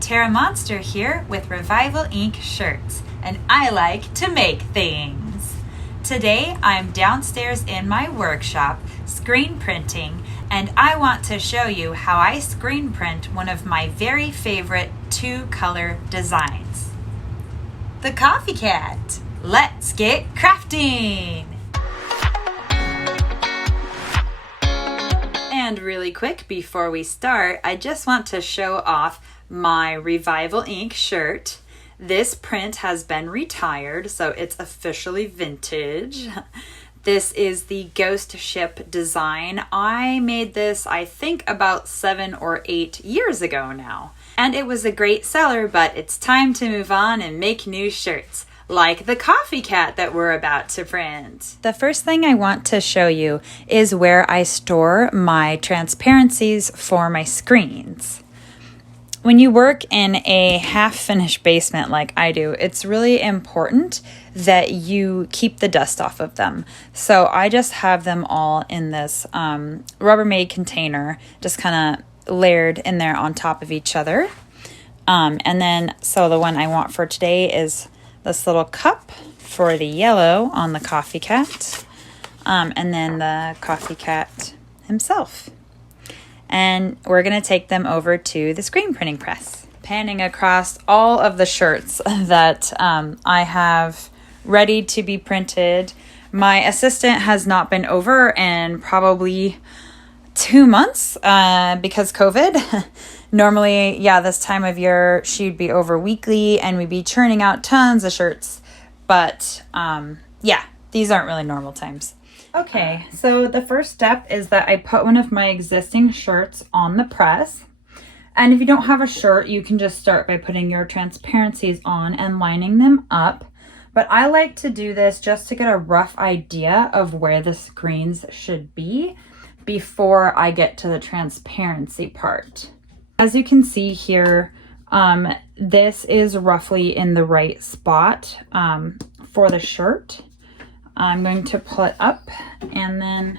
Tara Monster here with Revival Ink shirts, and I like to make things. Today I'm downstairs in my workshop screen printing, and I want to show you how I screen print one of my very favorite two-color designs. The Coffee Cat. Let's get crafting! And really quick before we start, I just want to show off my Revival Ink shirt. This print has been retired, so it's officially vintage. This is the Ghost Ship design. I made this, I think, about 7 or 8 years ago now. And it was a great seller, but it's time to move on and make new shirts, like the Coffee Cat that we're about to print. The first thing I want to show you is where I store my transparencies for my screens. When you work in a half-finished basement like I do, it's really important that you keep the dust off of them. So I just have them all in this Rubbermaid container, just kind of layered in there on top of each other. And then, so the one I want for today is this little cup for the yellow on the Coffee Cat, and then the Coffee Cat himself. And we're going to take them over to the screen printing press. Panning across all of the shirts that I have ready to be printed. My assistant has not been over in probably 2 months because COVID. Normally, this time of year, she'd be over weekly and we'd be churning out tons of shirts. But these aren't really normal times. Okay, so the first step is that I put one of my existing shirts on the press. And if you don't have a shirt, you can just start by putting your transparencies on and lining them up. But I like to do this just to get a rough idea of where the screens should be before I get to the transparency part. As you can see here, this is roughly in the right spot for the shirt. I'm going to pull it up, and then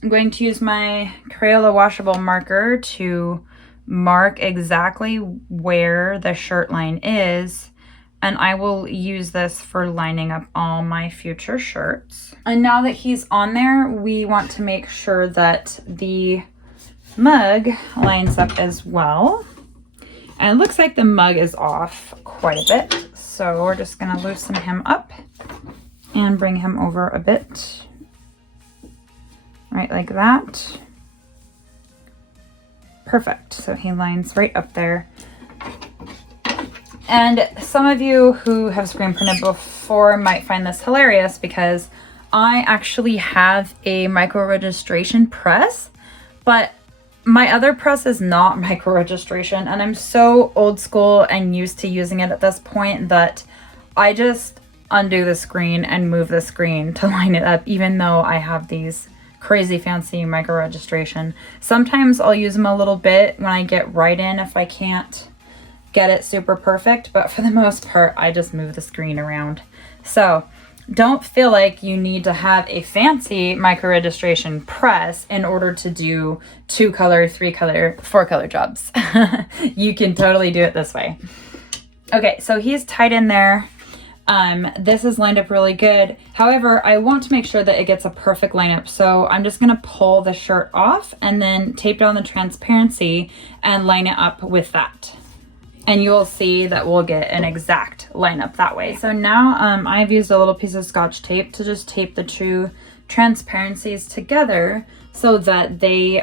I'm going to use my Crayola washable marker to mark exactly where the shirt line is, and I will use this for lining up all my future shirts. And now that he's on there, we want to make sure that the mug lines up as well. And it looks like the mug is off quite a bit, so we're just going to loosen him up and bring him over a bit, right like that. Perfect, so he lines right up there. And some of you who have screen printed before might find this hilarious because I actually have a micro registration press, but my other press is not micro registration, and I'm so old school and used to using it at this point that I just undo the screen and move the screen to line it up, even though I have these crazy fancy micro registration. Sometimes I'll use them a little bit when I get right in if I can't get it super perfect, but for the most part I just move the screen around. So don't feel like you need to have a fancy micro registration press in order to do 2-color, 3-color, 4-color jobs. You can totally do it this way. Okay, so he's tied in there. This is lined up really good. However, I want to make sure that it gets a perfect lineup. So I'm just going to pull the shirt off and then tape down the transparency and line it up with that. And you will see that we'll get an exact lineup that way. So now I've used a little piece of Scotch tape to just tape the two transparencies together so that they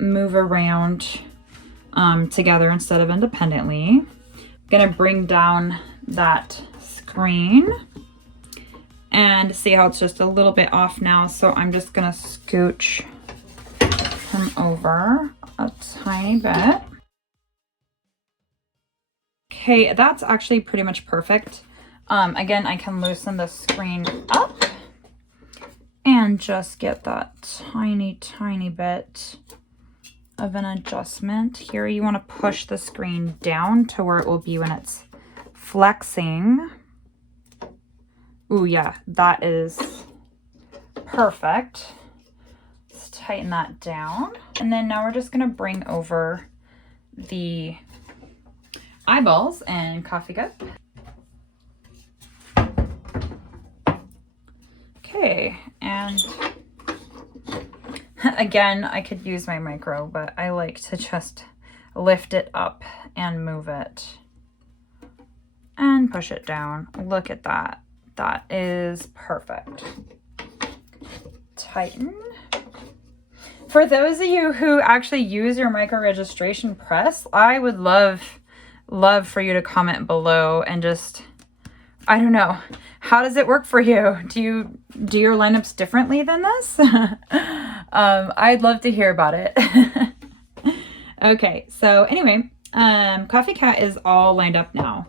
move around together instead of independently. I'm going to bring down that screen and see how it's just a little bit off now, so I'm just gonna scooch him over a tiny bit. Okay, that's actually pretty much perfect. Again, I can loosen the screen up and just get that tiny bit of an adjustment. Here you want to push the screen down to where it will be when it's flexing. Ooh, yeah, that is perfect. Let's tighten that down. And then now we're just gonna bring over the eyeballs and coffee cup. Okay, and again, I could use my micro, but I like to just lift it up and move it and push it down. Look at that. That is perfect. Tighten. For those of you who actually use your micro registration press, I would love for you to comment below and just, I don't know, how does it work for you? Do you do your lineups differently than this? I'd love to hear about it. Okay, so anyway, Coffee Cat is all lined up now.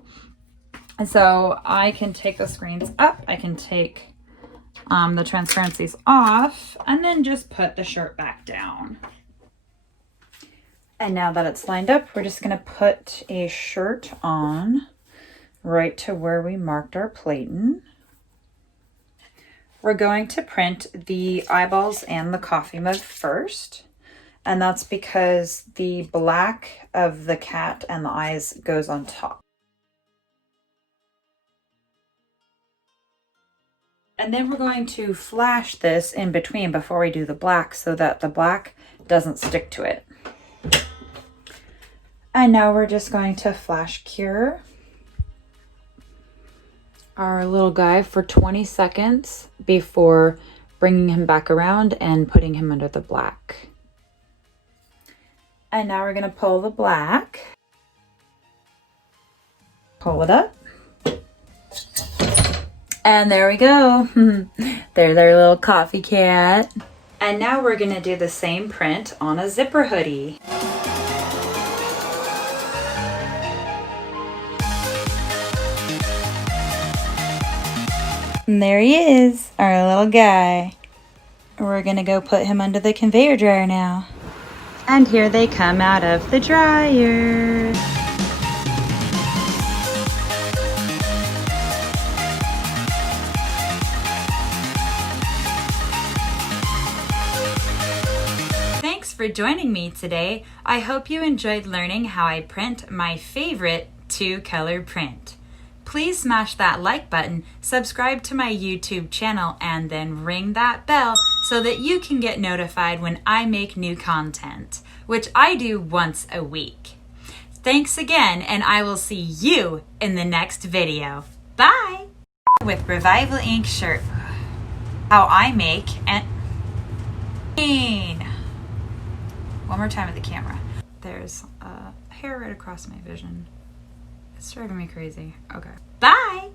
And so I can take the screens up, I can take the transparencies off, and then just put the shirt back down. And now that it's lined up, we're just gonna put a shirt on right to where we marked our platen. We're going to print the eyeballs and the coffee mug first. And that's because the black of the cat and the eyes goes on top. And then we're going to flash this in between before we do the black so that the black doesn't stick to it. And now we're just going to flash cure our little guy for 20 seconds before bringing him back around and putting him under the black. And now we're going to pull the black, pull it up, and there we go. There's our little coffee cat. And now we're going to do the same print on a zipper hoodie. And there he is, our little guy. We're gonna go put him under the conveyor dryer now. And here they come out of the dryer. Thanks for joining me today. I hope you enjoyed learning how I print my favorite 2-color print. Please smash that like button, subscribe to my YouTube channel, and then ring that bell so that you can get notified when I make new content, which I do once a week. Thanks again, and I will see you in the next video. Bye! With Revival Ink shirt, how I make and... One more time at the camera. There's a hair right across my vision. It's driving me crazy. Okay. Bye!